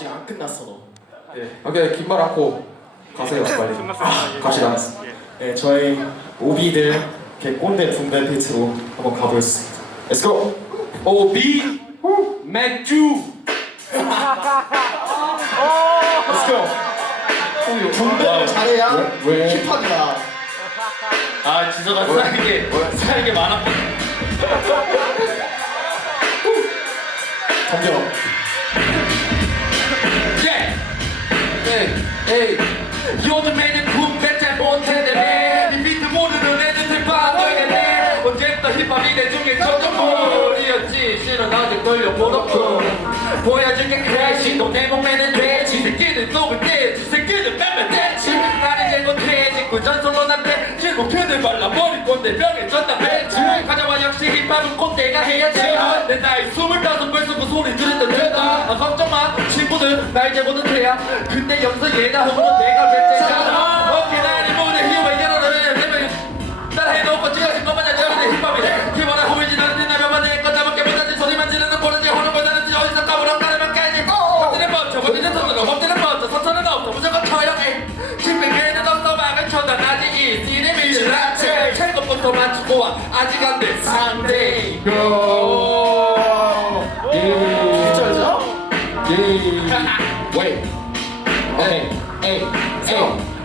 아직 안 끝났어 너. 네. 오케이 긴 말 않고 가세요 빨리. 갑시다. 네, 저희 오비들 이렇게 꼰대 붕대 피트로 한번 가보겠습니다. Let's go. 오비 맥주. Let's go. 붕대를 잘해야 왜? 힙합이다. 아 지서가 사는 게 많아. 덤벼. 에이 요즘에는 군대 잘 못해내네. 이 비트 모르는 애들 봐둬야겠네. 언제부터 힙합이 내 중에 저정물이었지. 실은 아직 걸려본 없어. 보여줄게 크래시 너내 몸에는 돼지. 새끼들 속을 떼지. 새끼들 빼면 돼지. 나는 제고 돼지 구전설로 난 배지. 목표들 발라버릴 건데 병에 졌다 배지. 가자마 역시 힙합은 꼰대가 해야지. 내 나이 25 벌써 그 소리 들을 때 되다. 아 걱정마 친구들 나 이제 모두 돼야. 근데 여기서 얘가 하면 내가 배째잖아. 어깨 나리 무대 힘을 열어내. 따라해놓고 찍어진 것만 여러분의 힙합이 기본에 호미지 나는데 나몇번 내건 나밖에 못하지. 소리만 지르는 고르지 호는 보다는지 어디서 까불어 까르면까지 법대는 멈춰 법대는 터져도 법대는 멈춰 서천은 없어 무조건 처형해. 집행계는 없어 막을 쳐다나지 이 씬의 밀라체 최고부터 맞추고 와 아직 안돼 상대 괜찮죠? Wait.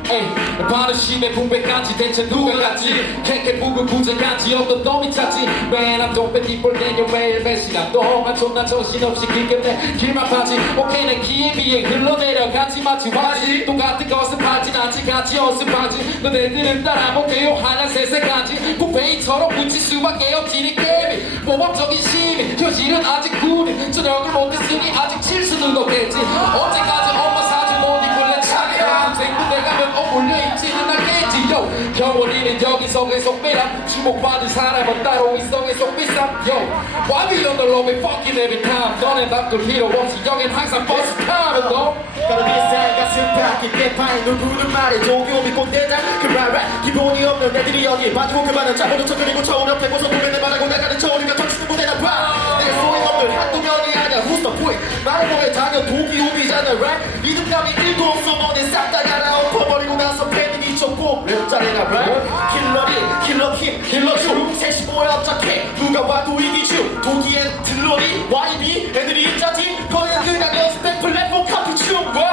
에이 바르심의 분배까지 대체 누가 갔지. 캐캐 부근 부재까지 어떤 놈이 찾지. Man I'm don't bet people 내려 매일 몇 시간 동안 존나 정신없이 길겠네 길만 파지. 오케이 내 기에 비해 흘러내려가지 마치 화지. 똑같은 것은 파진 않지 같이 연습하지. 너네들은 따라 못해요 하얀 새색까지. 부페이처럼 묻힐 수밖에 없지 니 게임이. 모범적인 시민 현실은 아직 군인. 저녁을 못했으니 아직 칠 수는 없겠지. 언제까지 엄마 사준 옷 입을래 차리라. 생군대 가면 몰려있지는 않겠지. 요 겨울이는 여기서 계속 매라. 주목받을 사람은 따로 있어 계속 비싸. 요 Why we on the road we fucking every time. 너네 바꿀 필요 없이 여긴 항상 버스 타는 거. 다른 일상 가슴 팍기 깨파이 누구는 말해 조교미 꼰대장 그말 기본이 없는 애들이 여기 봐주고 그만은 짜고도 쳐 그리고 처우려 패고서 도면을 말하고 나가는 처우니까 정신을 못 내나 봐. 내가 소용없는 한두 명이 아니야 Who's the point. 말해보면 당연 독이 오비잖아 right. 리듬감이 1도 없어 너네 싹 다 갈아 엎어버리고 나서 팬은 잊혔고 외우자래나 right. 킬러리 킬러킴 킬러슈 셋이 모여 합작해 누가 와도 이기주. 독이엔 들러리 YB 애들이 입자지. 거의 그냥 연습된 플랫폼 카피춤 뭐?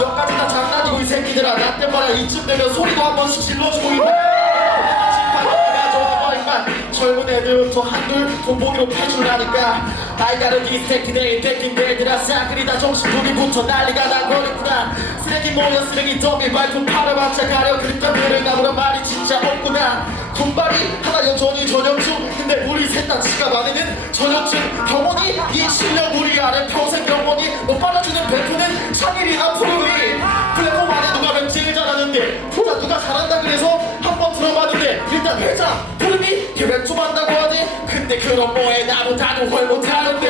여기까지 다 장난이고 이 새끼들아. 나 때마다 이쯤 되면 소리도 한 번씩 질러주고 이래. 젊은 애들부터 한둘 돈보기로 패줄라니까. I gotta be 새끼들 뺏긴 애들아 싸그리 다 정신부리부터 난리가 나버렸구나. 쓰레기 모여 쓰레기 더미 발품 팔아봤자 가려 그립다들을 나보란 말이 진짜 없구나. 돈발이 하나 여전히 전염중. 근데 우리 셋 다 지갑 안에는 전염증 병원이 이 실력 우리 아래 평생 병원이 못 빨아주는 베프는 창일이나 푸르미. 플랫폼 안에 누가 랩 제일 잘하는데 보자 누가 잘한다 그래서 한번 들어봤는데 일단 회장 푸르미 걔 랩 좀 한다고 하지. 근데 그럼 뭐해 나보다도 훨 못하는데.